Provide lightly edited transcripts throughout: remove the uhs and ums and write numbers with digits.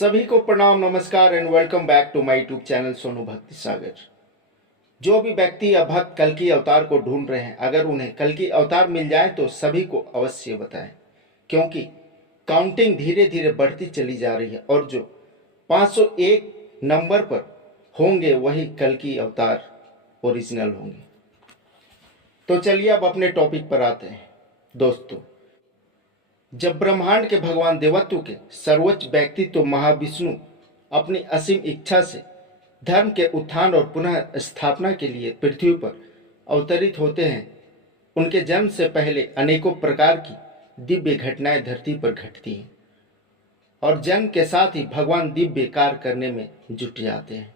सभी को प्रणाम, नमस्कार and welcome back to my YouTube channel Sonu Bhakti Sagar. जो भी व्यक्ति या भक्त कल्कि अवतार को ढूंढ रहे हैं, अगर उन्हें कल्कि अवतार मिल जाए तो सभी को अवश्य बताएं, क्योंकि काउंटिंग धीरे धीरे बढ़ती चली जा रही है और जो 501 नंबर पर होंगे वही कल्कि अवतार ओरिजिनल होंगे। तो चलिए अब अपने टॉपिक पर आते हैं। दोस्तों, जब ब्रह्मांड के भगवान देवत्व के सर्वोच्च व्यक्तित्व महाविष्णु अपनी असीम इच्छा से धर्म के उत्थान और पुनः स्थापना के लिए पृथ्वी पर अवतरित होते हैं, उनके जन्म से पहले अनेकों प्रकार की दिव्य घटनाएं धरती पर घटती हैं और जन्म के साथ ही भगवान दिव्य कार्य करने में जुट जाते हैं।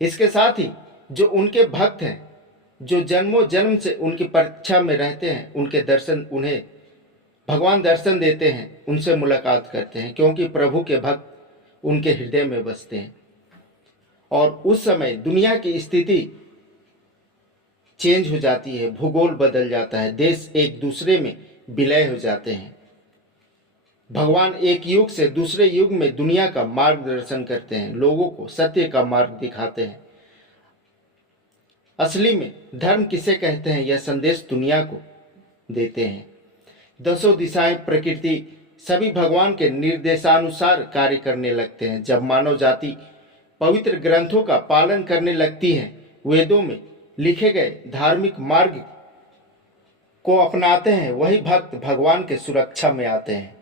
इसके साथ ही जो उनके भक्त हैं, जो जन्मों जन्म से उनकी परीक्षा में रहते हैं, उनके दर्शन उन्हें भगवान दर्शन देते हैं, उनसे मुलाकात करते हैं, क्योंकि प्रभु के भक्त उनके हृदय में बसते हैं। और उस समय दुनिया की स्थिति चेंज हो जाती है, भूगोल बदल जाता है, देश एक दूसरे में विलय हो जाते हैं। भगवान एक युग से दूसरे युग में दुनिया का मार्गदर्शन करते हैं, लोगों को सत्य का मार्ग दिखाते हैं। असली में धर्म किसे कहते हैं, यह संदेश दुनिया को देते हैं। दसों दिशाएं, प्रकृति सभी भगवान के निर्देशानुसार कार्य करने लगते हैं। जब मानव जाति पवित्र ग्रंथों का पालन करने लगती है, वेदों में लिखे गए धार्मिक मार्ग को अपनाते हैं, वही भक्त भगवान के सुरक्षा में आते हैं।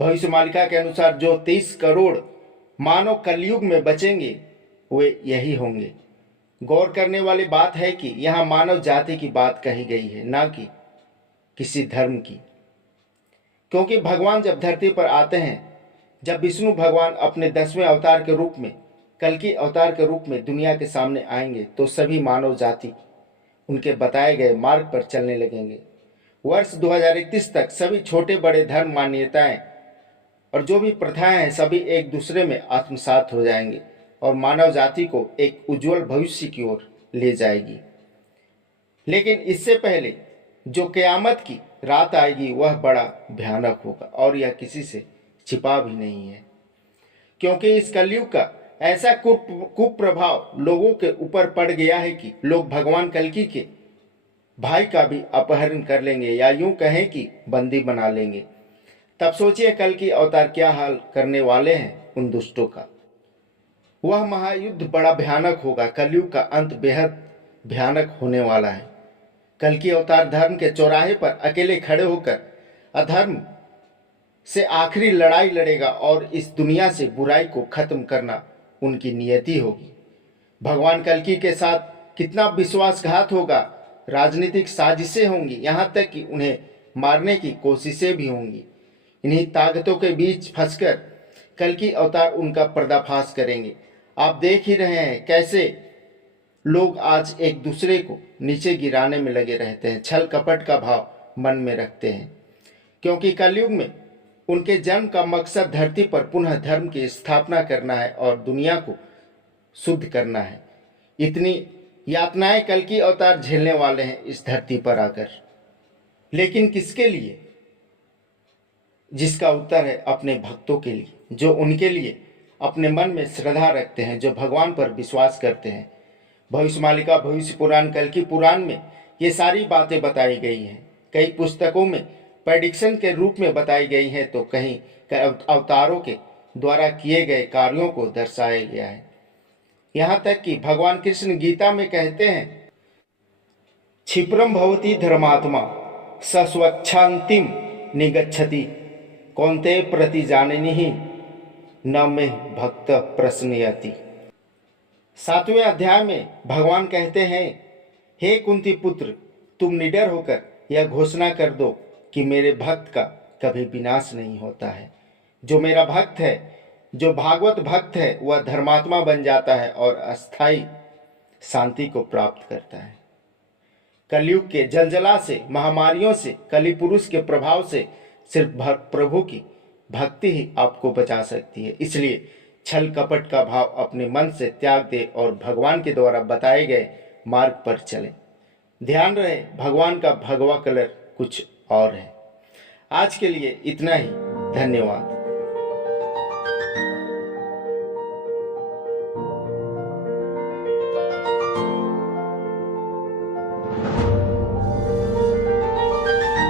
भविष्यवाणी के अनुसार जो 23 करोड़ मानव कलयुग में बचेंगे वे यही होंगे। गौर करने वाली बात है कि यहाँ मानव जाति की बात कही गई है, ना कि किसी धर्म की। क्योंकि भगवान जब धरती पर आते हैं, जब विष्णु भगवान अपने 10वें अवतार के रूप में कल्कि अवतार के रूप में दुनिया के सामने आएंगे, तो सभी मानव जाति उनके बताए गए मार्ग पर चलने लगेंगे। वर्ष 2031 तक सभी छोटे बड़े धर्म मान्यताएं और जो भी प्रथाएं हैं, सभी एक दूसरे में आत्मसात हो जाएंगे और मानव जाति को एक उज्जवल भविष्य की ओर ले जाएगी। लेकिन इससे पहले जो क़यामत की रात आएगी वह बड़ा भयानक होगा और यह किसी से छिपा भी नहीं है, क्योंकि इस कलयुग का ऐसा कुप्रभाव लोगों के ऊपर पड़ गया है कि लोग भगवान कल्कि के भाई का भी अपहरण कर लेंगे, या यूं कहें कि बंदी बना लेंगे। तब सोचिए कल्कि अवतार क्या हाल करने वाले हैं उन दुष्टों का। वह महायुद्ध बड़ा भयानक होगा। कलयुग का अंत बेहद भयानक होने वाला है। कल्कि अवतार धर्म के चौराहे पर अकेले खड़े होकर अधर्म से आखिरी लड़ाई लड़ेगा और इस दुनिया से बुराई को खत्म करना उनकी नियति होगी। भगवान कल्कि के साथ कितना विश्वासघात होगा, राजनीतिक साजिशें होंगी, यहाँ तक कि उन्हें मारने की कोशिशें भी होंगी। इन्हीं ताकतों के बीच फंसकर कल्कि अवतार उनका पर्दाफाश करेंगे। आप देख ही रहे हैं कैसे लोग आज एक दूसरे को नीचे गिराने में लगे रहते हैं, छल कपट का भाव मन में रखते हैं, क्योंकि कलयुग में उनके जन्म का मकसद धरती पर पुनः धर्म की स्थापना करना है और दुनिया को शुद्ध करना है। इतनी यातनाएं कल्कि अवतार झेलने वाले हैं इस धरती पर आकर, लेकिन किसके लिए? जिसका उत्तर है अपने भक्तों के लिए, जो उनके लिए अपने मन में श्रद्धा रखते हैं, जो भगवान पर विश्वास करते हैं। भविष्यमालिका, भविष्य पुराण, कल्कि पुराण में ये सारी बातें बताई गई हैं। कई पुस्तकों में प्रेडिक्शन के रूप में बताई गई हैं, तो कहीं अवतारों के द्वारा किए गए कार्यों को दर्शाया गया है। यहाँ तक कि भगवान कृष्ण गीता में कहते हैं, क्षिप्रम भवति धर्मात्मा सस्वच्छांतिम निगच्छति कौन्तेय प्रति जाननिहि न मे भक्त प्रश्नयति। 7वें अध्याय में भगवान कहते हैं, हे कुंती पुत्र, तुम निडर होकर यह घोषणा कर दो कि मेरे भक्त का कभी विनाश नहीं होता है। जो मेरा भक्त है, जो भागवत भक्त है, वह धर्मात्मा बन जाता है और अस्थाई शांति को प्राप्त करता है। कलयुग के जलजला से, महामारियों से, कलि पुरुष के प्रभाव से सिर्फ प्रभु की भक्ति ही आपको बचा सकती है। इसलिए छल कपट का भाव अपने मन से त्याग दे और भगवान के द्वारा बताए गए मार्ग पर चलें। ध्यान रहे, भगवान का भगवा कलर कुछ और है। आज के लिए इतना ही। धन्यवाद।